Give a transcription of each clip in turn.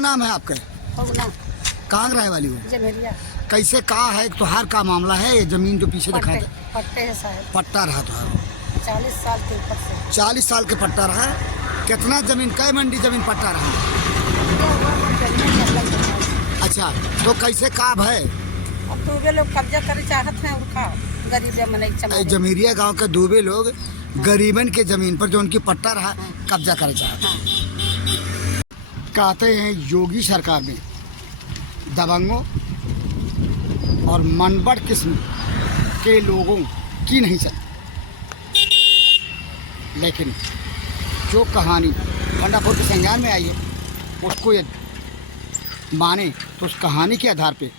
नाम है आपका? कहाँ रहने वाली हो? जमेरिया। कैसे कहा है तुहार का मामला है? ये जमीन जो पीछे दिखा है पट्टे है साहब। पट्टा रहा तो 40 साल के ऊपर से। 40 साल के पट्टा रहा। कितना जमीन कै मंडी जमीन पट्टा रहा? अच्छा, तो कैसे काब है? अब तो वे लोग कब्जा करे चाहत हैं उनका गरीब जमीरिया गांव के दूबे लोग गरीबन के जमीन पर जो उनकी पट्टा रहा कब्जा करे चाहते हैं। कहते हैं योगी सरकार में दबंगों और मनबड़ किस्म के लोगों की नहीं चली, लेकिन जो कहानी पंडापुर के संज्ञान में आई है उसको ये माने तो उस कहानी के आधार पे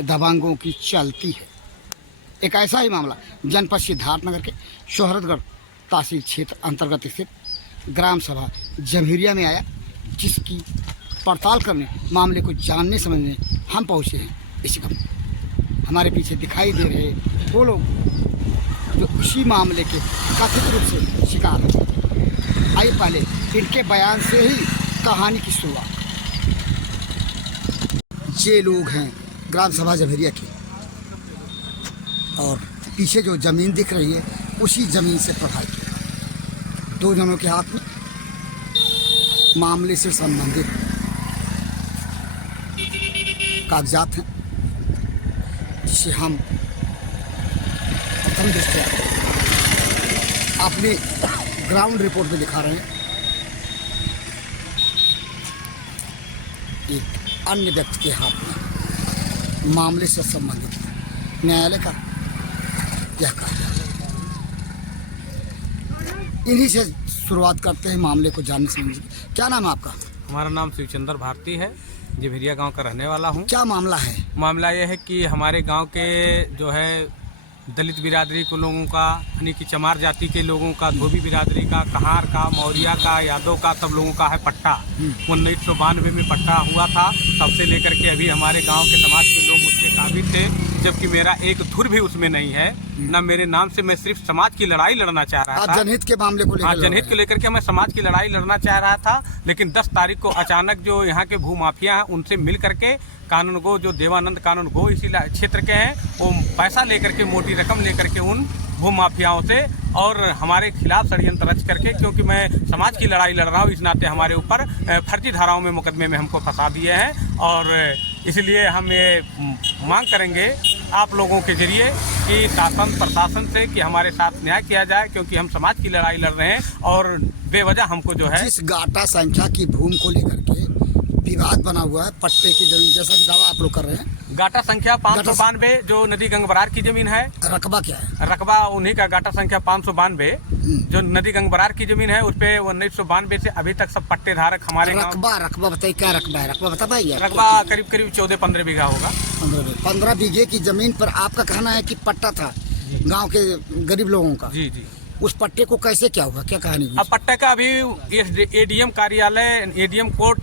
दबंगों की चलती है। एक ऐसा ही मामला जनपद सिद्धार्थनगर के शोहरतगढ़ तहसील क्षेत्र अंतर्गत स्थित ग्राम सभा जमहिरिया में आया, जिसकी पड़ताल करने मामले को जानने समझने हम पहुँचे हैं। इसी क्रम हमारे पीछे दिखाई दे रहे वो लोग जो इसी मामले के कथित रूप से शिकार हैं। आइए पहले इनके बयान से ही कहानी की शुरुआत। ये लोग हैं ग्राम सभा जमहिरिया के, और पीछे जो ज़मीन दिख रही है उसी ज़मीन से प्रभावित दो जनों के हाथ में मामले से संबंधित कागजात हैं, जिसे हम प्रथम दृष्टया अपने ग्राउंड रिपोर्ट में दिखा रहे हैं। एक अन्य व्यक्ति के हाथ में मामले से संबंधित न्यायालय का यह कार्य। इन्हीं से शुरुआत करते हैं मामले को जानने समझने की। क्या नाम है आपका? हमारा नाम शिवचंद्र भारती है, जमहिरिया गांव का रहने वाला हूं। क्या मामला है? मामला यह है कि हमारे गांव के जो है दलित बिरादरी के लोगों का, यानी कि चमार जाति के लोगों का, धोबी बिरादरी का, कहार का, मौर्या का, यादव का, सब लोगों का है पट्टा। 1992 में पट्टा हुआ था। तब से लेकर के अभी हमारे गांव के समाज के लोग उसके काबिल थे, जबकि मेरा एक धुर भी उसमें नहीं है, न मेरे नाम से। मैं सिर्फ समाज की लड़ाई लड़ना चाह रहा था। जनहित के मामले को लेकर? जनहित को लेकर के मैं समाज की लड़ाई लड़ना चाह रहा था, लेकिन 10 तारीख को अचानक जो यहाँ के भूमाफिया हैं उनसे मिल करके कानून गो, जो देवानंद कानून गो इसी क्षेत्र के हैं, वो पैसा लेकर के, मोटी रकम लेकर के उन भूमाफियाओं से और हमारे खिलाफ षड्यंत्र रच करके, क्योंकि मैं समाज की लड़ाई लड़ रहा हूँ, इस नाते हमारे ऊपर फर्जी धाराओं में मुकदमे में हमको फंसा दिए हैं। और इसलिए हम ये मांग करेंगे आप लोगों के जरिए कि शासन प्रशासन से कि हमारे साथ न्याय किया जाए, क्योंकि हम समाज की लड़ाई लड़ रहे हैं और बेवजह हमको जो है जिस गाटा संख्या की भूमि को लेकर के विवाद बना हुआ है, पट्टे की जमीन जैसा कि दावा आप लोग कर रहे हैं, गाटा संख्या 592 जो नदी गंगबरार की जमीन है। रकबा क्या है? रकबा उन्हीं का गाटा संख्या 592 जो नदी गंगबरार की जमीन है, उस पे 1992 से अभी तक सब पट्टे धारक हमारे रकबा बताइए, क्या रकबा है? रकबा बता पाइए? रकबा करीब 14-15 बीघा होगा। 15 बीघे की जमीन पर आपका कहना है कि पट्टा था गाँव के गरीब लोगों का। जी जी। उस पट्टे को कैसे क्या हुआ, क्या कहानी? अब पट्टे का अभी एडीएम कार्यालय, एडीएम कोर्ट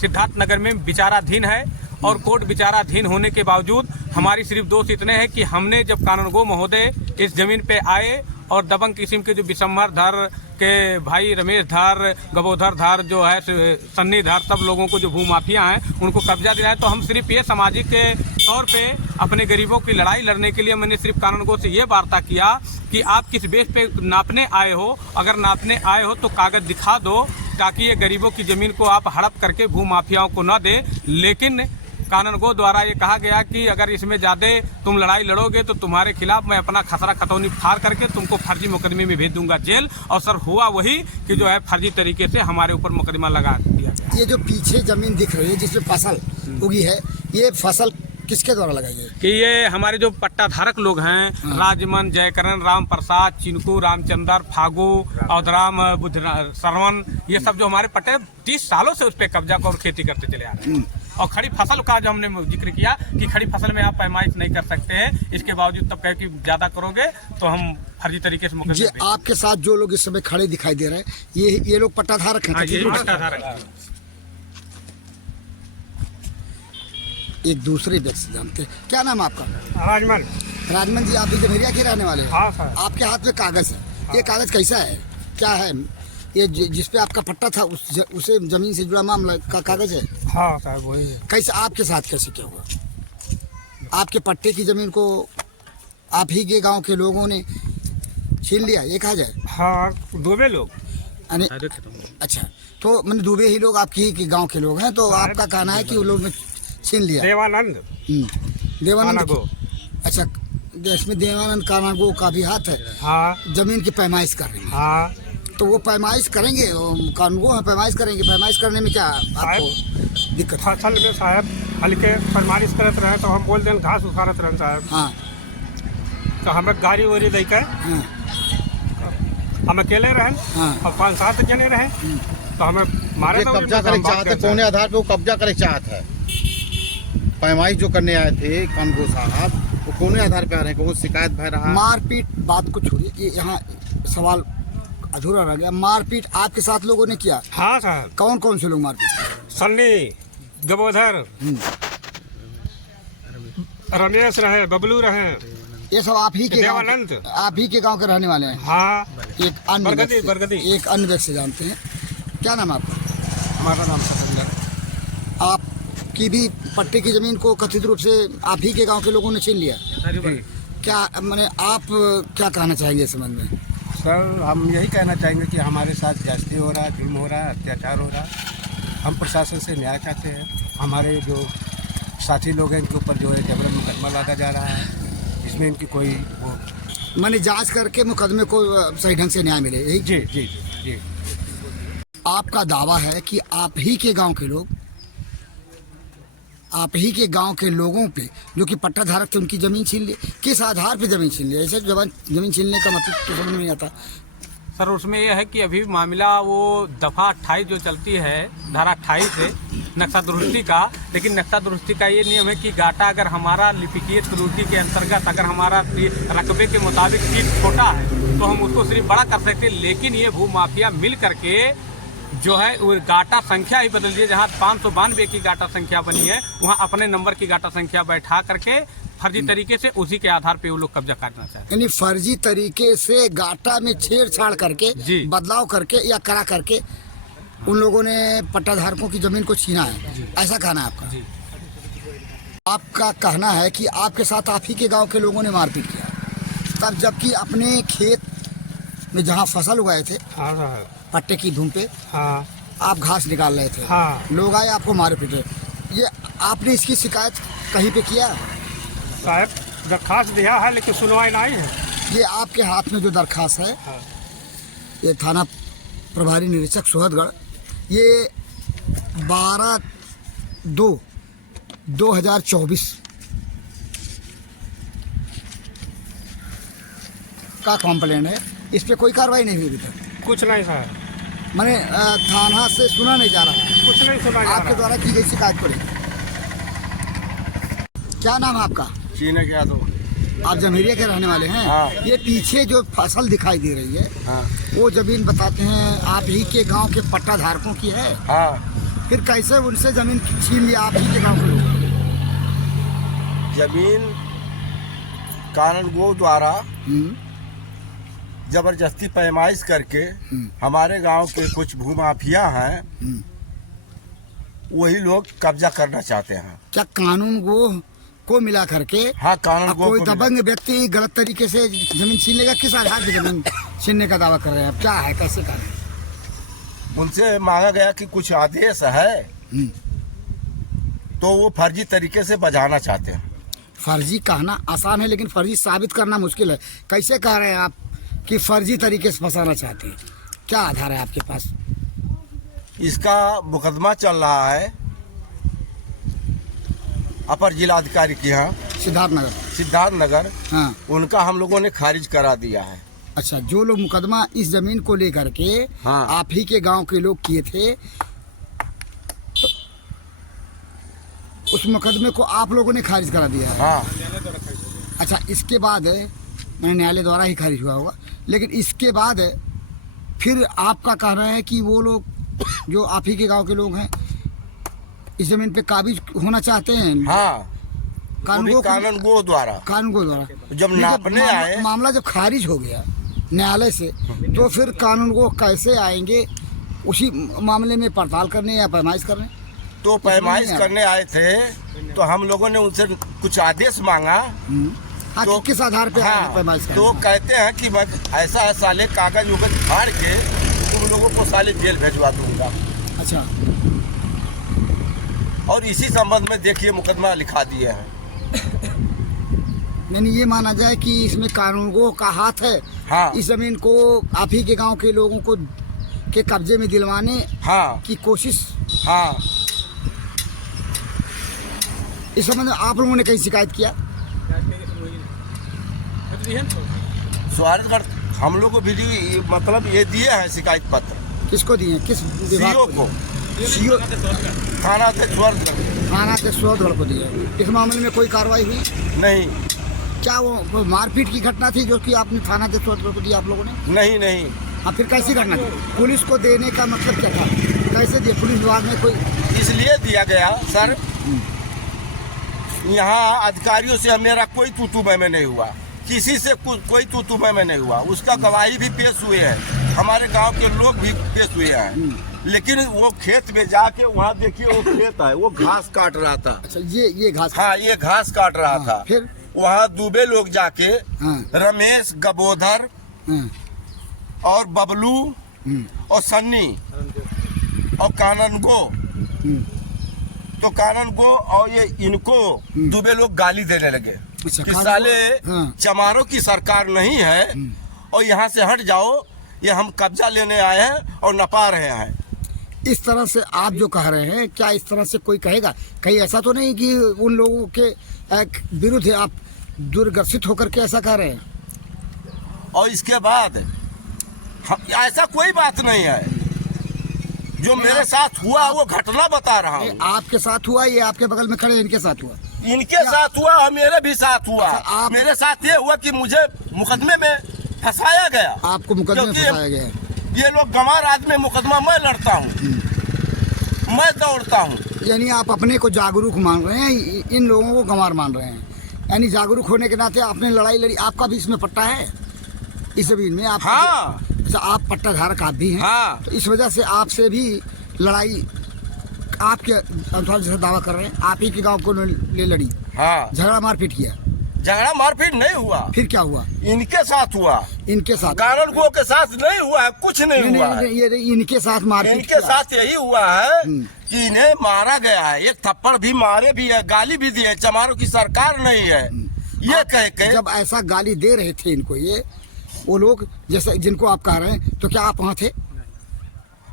सिद्धार्थनगर में विचाराधीन है, और कोर्ट विचाराधीन होने के बावजूद हमारी सिर्फ दोष इतने हैं कि हमने जब कानूनगो महोदय इस जमीन पे आए और दबंग किस्म के जो विशंभर धर के भाई, रमेश धर, गबोधर धर, जो है सन्नी धर, सब लोगों को जो भूमाफिया हैं उनको कब्जा दिलाया, तो हम सिर्फ ये सामाजिक के तौर पे अपने गरीबों की लड़ाई लड़ने के लिए मैंने सिर्फ कानूनगो से ये वार्ता किया कि आप किस बेस पे नापने आए हो, अगर नापने आए हो तो कागज दिखा दो, ताकि ये गरीबों की ज़मीन को आप हड़प करके भूमाफियाओं को न दे। लेकिन कानूनगो द्वारा ये कहा गया कि अगर इसमें ज़्यादा तुम लड़ाई लड़ोगे तो तुम्हारे खिलाफ मैं अपना खसरा खतौनी फाड़ करके तुमको फर्जी मुकदमे में भेज दूंगा जेल। और सर हुआ वही कि जो है फर्जी तरीके से हमारे ऊपर मुकदमा लगा दिया गया। ये जो पीछे जमीन दिख रही है जिसमें फसल उगी है, ये फसल किसके द्वारा लगाई गई? कि ये हमारे जो पट्टा धारक लोग हैं, राजमन, जयकरण, राम प्रसाद, चिनकू, रामचंद्र, फागू, औधराम, बुद्ध, श्रवण, ये सब जो हमारे पट्टे 30 सालों से उस पर कब्जा और खेती करते चले आ रहे हैं। और खड़ी फसल का जो हमने जिक्र किया कि खड़ी फसल में आप पैमाइश नहीं कर सकते हैं, इसके बावजूद तब कहे कि ज्यादा करोगे तो हम फर्जी तरीके से मुकदमे। आपके साथ जो लोग इस समय खड़े दिखाई दे रहे हैं, ये लोग पट्टाधारक हैं? ये पट्टाधारक हैं। एक दूसरे व्यक्ति से जानते हैं। क्या नाम है आपका? राजमन। राजमन जी, आप भी जमहिरिया के रहने वाले हैं? हाँ सर। आपके हाथ में कागज है, ये कागज कैसा है, क्या है ये जिस पे आपका पट्टा था उसे जमीन से जुड़ा मामला का कागज है? हाँ साहब वही है। कैसे आपके साथ कैसे क्या हुआ? आपके पट्टे की जमीन को आप ही के गांव के लोगों ने छीन लिया, ये कहा जाए? हाँ दुबे लोग। अच्छा, तो मैंने दुबे ही लोग आपके ही के गांव के लोग हैं, तो आपका कहना है कि वो लोग ने छीन लिया? देवानंद देवानंद अच्छा, इसमें देवानंद कानागो का भी हाथ है? हाँ। जमीन की पैमाइश कर रही है? हाँ। तो वो पैमाइश करेंगे, कानूनगो है पैमाइश करेंगे, पैमाइश करने में क्या आपको दिक्कत? फसल में साहब हल्के पैमाइश करते रहे तो हम बोल दें घास उखाड़ते रहे साहब। हाँ। तो हमें गाड़ी वाड़ी दे के हम अकेले रहे और 5-7 जने रहे तो हमें मारे कब्जा करे चाहते, कौन आधार पे वो कब्जा करे चाहत है? पैमाइश जो करने आए थे कानगो साहब, वो कौन आधार पे आ रहे हैं? कौन शिकायत भर रहा है? मारपीट बात को छोड़िए, ये यहाँ सवाल अधूरा रह गया। मारपीट आपके साथ लोगों ने किया? हाँ साहब। कौन कौन से लोग मारपीट? सन्नी, गबोधर, रमेश रहे, बबलू रहे, ये सब आप ही के देवानंद, आप ही के गांव के रहने वाले हैं? हाँ। एक अन्य बरगदी एक अन्य व्यक्ति से जानते हैं। क्या नाम है आपका? हमारा नाम सतंदर। आपकी भी पट्टे की जमीन को कथित रूप से आप ही के गांव के लोगों ने छीन लिया? क्या मैंने आप क्या कहना चाहेंगे इस संबंध में? सर हम यही कहना चाहेंगे कि हमारे साथ ज्यादती हो रहा है, जुल्म हो रहा है, अत्याचार हो रहा है। हम प्रशासन से न्याय चाहते हैं। हमारे जो साथी लोग हैं इनके ऊपर जो है जबरन मुकदमा लादा जा रहा है, इसमें इनकी कोई वो मैंने जांच करके मुकदमे को सही ढंग से न्याय मिले, यही? जी जी जी। आपका दावा है कि आप ही के गांव के लोग, आप ही के गांव के लोगों पे जो कि पट्टा धारक थे उनकी जमीन छीन ली। किस आधार पे जमीन छीन ली? ऐसे जमीन छीनने का मतलब तो समझ में नहीं आता सर। उसमें यह है कि अभी मामला वो दफ़ा 28 जो चलती है, धारा 28 से नक्शा दुरुस्ती का, लेकिन नक्शा दुरुस्ती का ये नियम है कि गाटा अगर हमारा लिपिकीय त्रुटि के अंतर्गत अगर हमारा रकबे के मुताबिक सीट छोटा है तो हम उसको सिर्फ बड़ा कर सकते हैं, लेकिन ये भूमाफिया मिल करके जो है वो गाटा संख्या ही बदल दिए। जहाँ 592 की गाटा संख्या बनी है वहाँ अपने नंबर की गाटा संख्या बैठा करके फर्जी तरीके से उसी के आधार पे वो लोग कब्जा करना चाहते हैं। यानी फर्जी तरीके से गाटा में छेड़छाड़ करके, बदलाव करके या करा करके उन लोगों ने पट्टा धारकों की जमीन को छीना है, ऐसा कहना है आपका? आपका कहना है कि आपके साथ आप ही के गांव के लोगों ने मारपीट किया, तब जबकि अपने खेत में जहां फसल उगाए थे पट्टे की धूम पे आप घास निकाल रहे थे, लोग आए आपको मारे पीटे। ये आपने इसकी शिकायत कहीं पे किया? साहब दरखास्त दिया है लेकिन सुनवाई नहीं है। ये आपके हाथ में जो दरखास्त है, ये थाना प्रभारी निरीक्षक सोहतगढ़, ये 12/2/2024 का कंप्लेंट है। इस पे कोई कार्रवाई नहीं हुई अभी तक? कुछ नहीं सर। मैंने थाना से सुना नहीं जा रहा है? कुछ नहीं सुना जा रहा। आपके द्वारा की गई शिकायत पर क्या नाम है आपका? चीने क्या तो आप जमहेरिया के रहने वाले हैं? हाँ। ये पीछे जो फसल दिखाई दे रही है, हाँ। वो जमीन बताते हैं आप ही के गांव के पट्टा धारकों की है? हाँ। फिर कैसे उनसे जमीन छीन लिया आप ही के गांव के लोग? जमीन कानूनगो द्वारा जबरदस्ती पैमाइश करके हमारे गांव के कुछ भूमाफिया हैं, वही लोग कब्जा करना चाहते हैं। क्या कानून को मिला करके? हाँ, कानून कोई दबंग व्यक्ति गलत तरीके से जमीन छीन लेगा? किस आधार पे जमीन छीनने का दावा कर रहे हैं? क्या है, कैसे कर रहे हैं? उनसे मांगा गया कि कुछ आदेश है, तो वो फर्जी तरीके से बजाना चाहते हैं। फर्जी कहना आसान है लेकिन फर्जी साबित करना मुश्किल है। कैसे कह रहे हैं आप कि फर्जी तरीके से फंसाना चाहते हैं? क्या आधार है आपके पास? इसका मुकदमा चल रहा है अपर जिलाधिकारी के यहाँ सिद्धार्थ नगर। हाँ। उनका हम लोगों ने खारिज करा दिया है। अच्छा, जो लोग मुकदमा इस जमीन को लेकर के हाँ। आप ही के गांव के लोग किए थे, तो उस मुकदमे को आप लोगों ने खारिज करा दिया है? हाँ। अच्छा, इसके बाद न्यायालय द्वारा ही खारिज हुआ होगा, लेकिन इसके बाद फिर आपका कहना है कि वो लोग जो आप ही के गांव के लोग हैं इस जमीन पे काबिज होना चाहते हैं? हाँ, कानूनगो द्वारा कानूनगो द्वारा जब नापने आए, मामला जब खारिज हो गया न्यायालय से, तो फिर कानून को कैसे आएंगे उसी मामले में पड़ताल करने या पैमाइश करने? तो पैमाइश करने आए थे तो हम लोगों ने उनसे कुछ आदेश मांगा। हाँ, तो किस आधार पे हाँ, पैमाइश करने? तो कहते हैं कि मैं ऐसा है साले कागज उगज फाड़ के तुम लोगों को साले जेल भेजवा दूंगा। अच्छा, और इसी संबंध में देखिए मुकदमा लिखा दिए हैं। यानी ये माना जाए कि इसमें कानूनगो का हाथ है। हाँ। इस जमीन को आप ही के गांव के लोगों को के कब्जे में दिलवाने हाँ की कोशिश। हाँ, इस संबंध में आप लोगों ने कहीं शिकायत किया? स्वागत हम लोग को भी मतलब ये दिए हैं शिकायत पत्र। किसको दिए? किस विभाग सीओ को, सीओ थाना अध्यक्ष वर्ग थाना के सोधड़ को दिए। इस मामले में कोई कार्रवाई हुई? नहीं क्या वो मारपीट की घटना थी जो कि आपने थाना के सोधड़ को दिया आप लोगों ने? नहीं नहीं, हाँ, फिर कैसी घटना थी? पुलिस को देने का मतलब क्या था? कैसे दिया? पुलिस विभाग में कोई इसलिए दिया गया सर, यहाँ अधिकारियों से मेरा कोई तू मैं नहीं हुआ, किसी से कोई तू मैं नहीं हुआ। उसका गवाही भी पेश हुए हैं, हमारे गांव के लोग भी पेश हुए हैं। लेकिन वो खेत में जाके वहाँ देखिए वो खेत है, वो घास काट रहा था। अच्छा, ये घास? हाँ, ये घास काट रहा था। फिर वहाँ दुबे लोग जाके हाँ। रमेश, गबोधर हाँ। और बबलू और सन्नी और काननगो, तो काननगो और ये इनको दुबे लोग गाली देने लगे अच्छा, कि साले हाँ। चमारों की सरकार नहीं है और यहाँ से हट जाओ, ये हम कब्जा लेने आए हैं और नपा रहे हैं। इस तरह से आप जो कह रहे हैं, क्या इस तरह से कोई कहेगा? कहीं ऐसा तो नहीं कि उन लोगों के विरुद्ध आप दुर्ग्रसित होकर के ऐसा कह रहे हैं? और इसके बाद ऐसा कोई बात नहीं है, जो मेरे साथ हुआ वो घटना बता रहा हूँ। आपके साथ हुआ, ये आपके बगल में खड़े इनके साथ हुआ? इनके साथ हुआ और मेरे भी साथ हुआ। अच्छा, मेरे साथ ये हुआ कि मुझे मुकदमे में फंसाया गया। आपको मुकदमे में क्योंकि फंसाया गया है? ये लोग गंवार आदमी, मुकदमा मैं लड़ता हूँ, मैं दौड़ता हूँ। यानी आप अपने को जागरूक मान रहे हैं, इन लोगों को गंवार मान रहे हैं। यानी जागरूक होने के नाते आपने लड़ाई लड़ी, आपका भी इसमें पट्टा है इस जमीन में? आप हाँ। अच्छा, आप पट्टा धारक आप भी हैं। हाँ। तो इस वजह से आपसे भी लड़ाई आपके अनुसार जैसे दावा कर रहे हैं, आप ही के गांव को ले लड़ी, हाँ, झगड़ा मारपीट किया? झगड़ा मारपीट नहीं हुआ। फिर क्या हुआ? इनके साथ हुआ, इनके साथ? कानूनगो के साथ नहीं हुआ है, कुछ नहीं हुआ है। ये इनके साथ मारपीट इनके साथ यही हुआ है हम्म। कि इन्हें मारा गया है, एक थप्पड़ भी मारे भी है, गाली भी दी है, चमारों की सरकार नहीं है ये कह के। जब ऐसा गाली दे रहे थे इनको ये वो लोग जैसे जिनको आप कह रहे हैं, तो क्या आप वहाँ थे?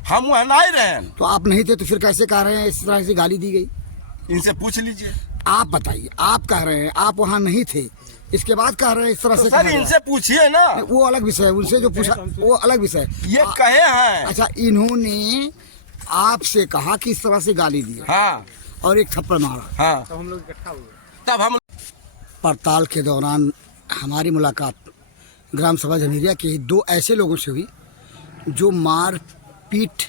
हम वहाँ नहीं रहे। तो आप नहीं थे तो फिर कैसे कह रहे हैं इस तरह से गाली दी गई? इनसे पूछ लीजिए। आप बताइए, आप कह रहे हैं आप वहाँ नहीं थे, इसके बाद कह रहे हैं इस तरह तो से? सर इनसे पूछिए ना, वो अलग विषय है, उनसे जो पूछा वो अलग विषय है। ये कहे हैं। अच्छा, इन्होंने आपसे कहा कि इस तरह से गाली दी हाँ और एक थप्पड़ मारा। हाँ, तब हम पड़ताल के दौरान हमारी मुलाकात ग्राम सभा जमीरिया के दो ऐसे लोगों से हुई जो मारपीट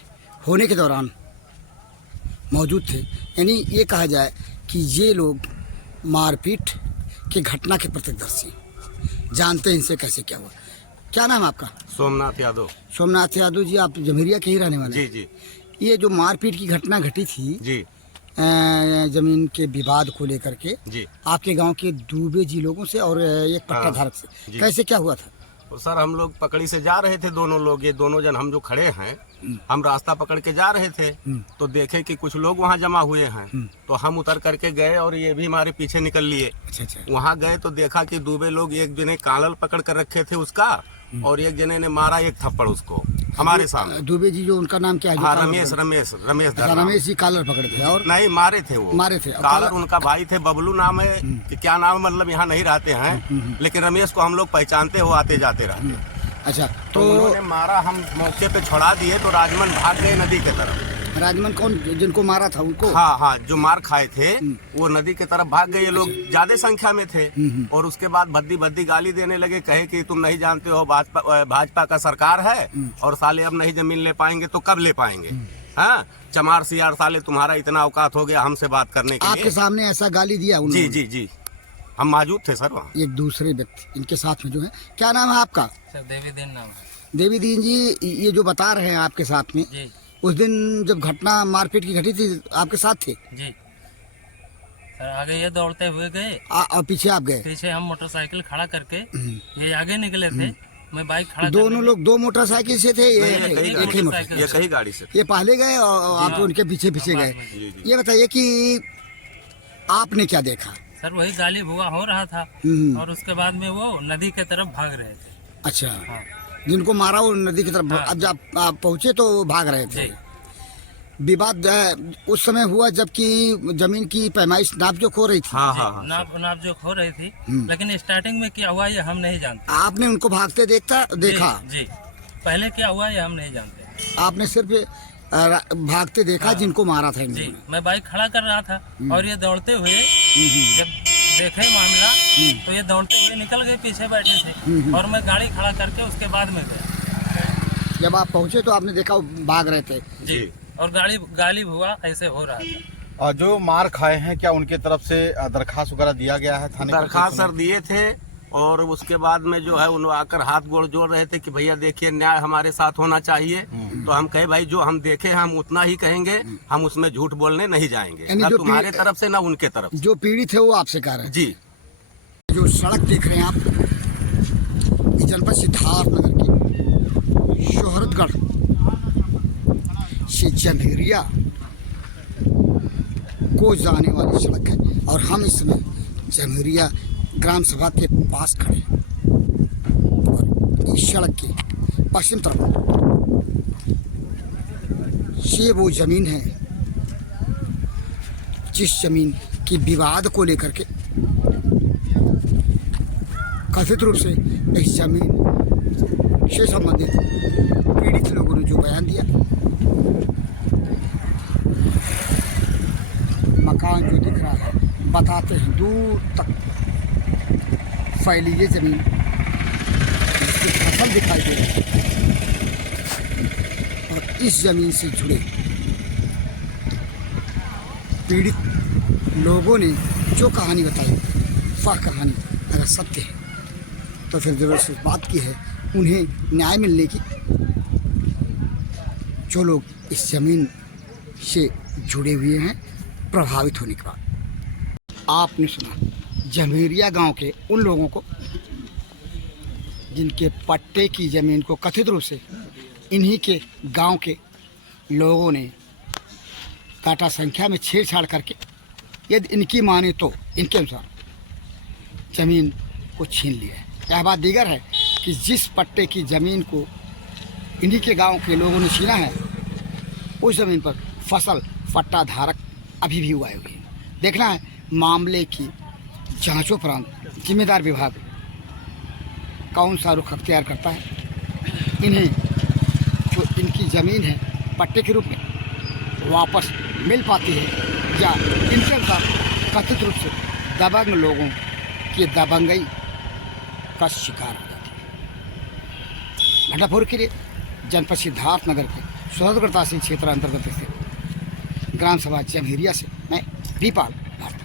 होने के दौरान मौजूद थे। यानी ये कहा जाए कि ये लोग मारपीट की घटना के प्रत्यक्षदर्शी, जानते हैं इनसे कैसे क्या हुआ। क्या नाम है आपका? सोमनाथ यादव। सोमनाथ यादव जी, आप जमीरिया के ही रहने वाले? जी जी ये जो मारपीट की घटना घटी थी जी जमीन के विवाद को लेकर के, जी, आपके गांव के दूबे जी लोगों से और एक पट्टा धारक से, जी। कैसे क्या हुआ था? तो सर हम लोग पकड़ी से जा रहे थे, दोनों लोग, ये दोनों जन हम जो खड़े हैं, हम रास्ता पकड़ के जा रहे थे तो देखे कि कुछ लोग वहाँ जमा हुए हैं, तो हम उतर करके गए और ये भी हमारे पीछे निकल लिए। अच्छा अच्छा। वहाँ गए तो देखा कि दूबे लोग एक जने कालल पकड़ कर रखे थे उसका, और एक जने ने मारा एक थप्पड़ उसको हमारे सामने। दुबे जी जो उनका नाम क्या है? जो हाँ, कालर रमेश पकड़े? रमेश रमेश अच्छा, धर्मा। रमेश जी कालर पकड़े थे और नहीं, मारे थे वो, मारे थे। और कालर कालर- उनका भाई थे, बबलू नाम है कि क्या नाम, मतलब यहाँ नहीं रहते हैं, लेकिन रमेश को हम लोग पहचानते हो, आते जाते रहते। अच्छा, तो तो उन्होंने मारा, हम मौके पे छोड़ा दिए तो राजमन भाग गए नदी के तरफ। राजमन कौन जिनको मारा था उनको? हाँ हाँ, जो मार खाए थे वो नदी की तरफ भाग गए, ये लोग ज्यादा संख्या में थे। और उसके बाद भद्दी भद्दी गाली देने लगे, कहे कि तुम नहीं जानते हो भाजपा का सरकार है और साले अब नहीं जमीन ले पाएंगे तो कब ले पाएंगे। हाँ, चमार सियार साले तुम्हारा इतना औकात हो गया हमसे बात करने के आपके लिए। सामने ऐसा गाली दिया जी उन्होंने? जी जी। हम मौजूद थे सर वहाँ। एक दूसरे व्यक्ति इनके साथ में जो है, क्या नाम है आपका? सर देवी दिन नाम है। देवी दीन जी, ये जो बता रहे हैं आपके साथ में, जी उस दिन जब घटना मारपीट की घटी थी आपके साथ थे? जी सर, आगे ये दौड़ते हुए गए और पीछे आप गए? पीछे हम मोटरसाइकिल खड़ा करके ये आगे निकले थे, मैं बाइक खड़ा दोनों लोग दो मोटरसाइकिल से थे? नहीं, एक ही मोटरसाइकिल मोटरसाइकिल। ये कहीं गाड़ी से। ये पहले गए और आप उनके पीछे पीछे गए। जी जी। ये बताइए कि आपने क्या देखा? सर वही गाली भुआ हो रहा था हम्म। और उसके बाद में वो नदी के तरफ भाग रहे थे। अच्छा, हाँ जिनको मारा वो नदी की तरफ, हाँ। अब जब आप पहुंचे तो वो भाग रहे थे। जी विवाद उस समय हुआ जबकि जमीन की पैमाइश नापजोख हो रही थी। हाँ हाँ हाँ। नाप जोख हो रही थी, लेकिन स्टार्टिंग में क्या हुआ ये हम नहीं जानते। आपने उनको भागते देखा? जी पहले क्या हुआ ये हम नहीं जानते। आपने सिर्फ भागते देखा जिनको मारा था जी इन्होंने। मैं बाइक खड़ा कर रहा था और ये दौड़ते हुए जब देखे मामला तो ये दौड़ते हुए निकल गए, पीछे बैठे थे और मैं गाड़ी खड़ा करके उसके बाद में गया। जब आप पहुंचे तो आपने देखा वो भाग रहे थे। जी और गाली भुआ ऐसे हो रहा था। और जो मार खाए हैं क्या उनके तरफ से दरखास्त वगैरह दिया गया है थाने? दरखास्त सर दिए थे और उसके बाद में जो है उन्होंने आकर हाथ गोड़ जोड़ रहे थे कि भैया देखिए न्याय हमारे साथ होना चाहिए। तो हम कहे भाई जो हम देखे हम उतना ही कहेंगे, हम उसमें झूठ बोलने नहीं जाएंगे, यानी ना जो तुम्हारे तरफ से ना उनके तरफ से। जो पीड़ित है वो आपसे कह रहे हैं? जी। जो सड़क देख रहे हैं आप, ये जनपद सिद्धार्थनगर की शोहरतगढ़ से जम्हेरिया को जाने वाली सड़क है और हम इस समय जम्हेरिया ग्राम सभा के पास खड़े हैं। और इस सड़क के पश्चिम तरफ से वो जमीन है जिस जमीन की विवाद को लेकर के कथित रूप से इस जमीन से संबंधित पीड़ित लोगों ने जो बयान दिया, मकान जो दिख रहा है बताते हैं दूर तक फैली ये जमीन, इसकी फसल दिखाई दे रही है और इस जमीन से जुड़े पीड़ित लोगों ने जो कहानी बताई, वह कहानी अगर सत्य है तो फिर जरूरत इस बात की है उन्हें न्याय मिलने की। जो लोग इस जमीन से जुड़े हुए हैं प्रभावित होने के बाद। आपने सुना जम्हेरिया गांव के उन लोगों को जिनके पट्टे की ज़मीन को कथित रूप से इन्हीं के गांव के लोगों ने काटा संख्या में छेड़छाड़ करके, यदि इनकी माने तो इनके अनुसार ज़मीन को छीन लिया है। यह बात दीगर है कि जिस पट्टे की ज़मीन को इन्हीं के गांव के लोगों ने छीना है, उस ज़मीन पर फसल पट्टा धारक अभी भी उगाए हुए हैं। देखना है मामले की जांचोपरांत जिम्मेदार विभाग कौन सा रुख अख्तियार करता है। इन्हें जो इनकी ज़मीन है पट्टे के रूप में वापस मिल पाती है या इनके अनुसार कथित रूप से दबंग लोगों की दबंगई का शिकार हो जाती है। घंटापुर के लिए जनपद सिद्धार्थनगर के शोहरतगढ़ तहसील क्षेत्र अंतर्गत स्थित ग्राम सभा जम्हेरिया से मैं दीपाल भारती।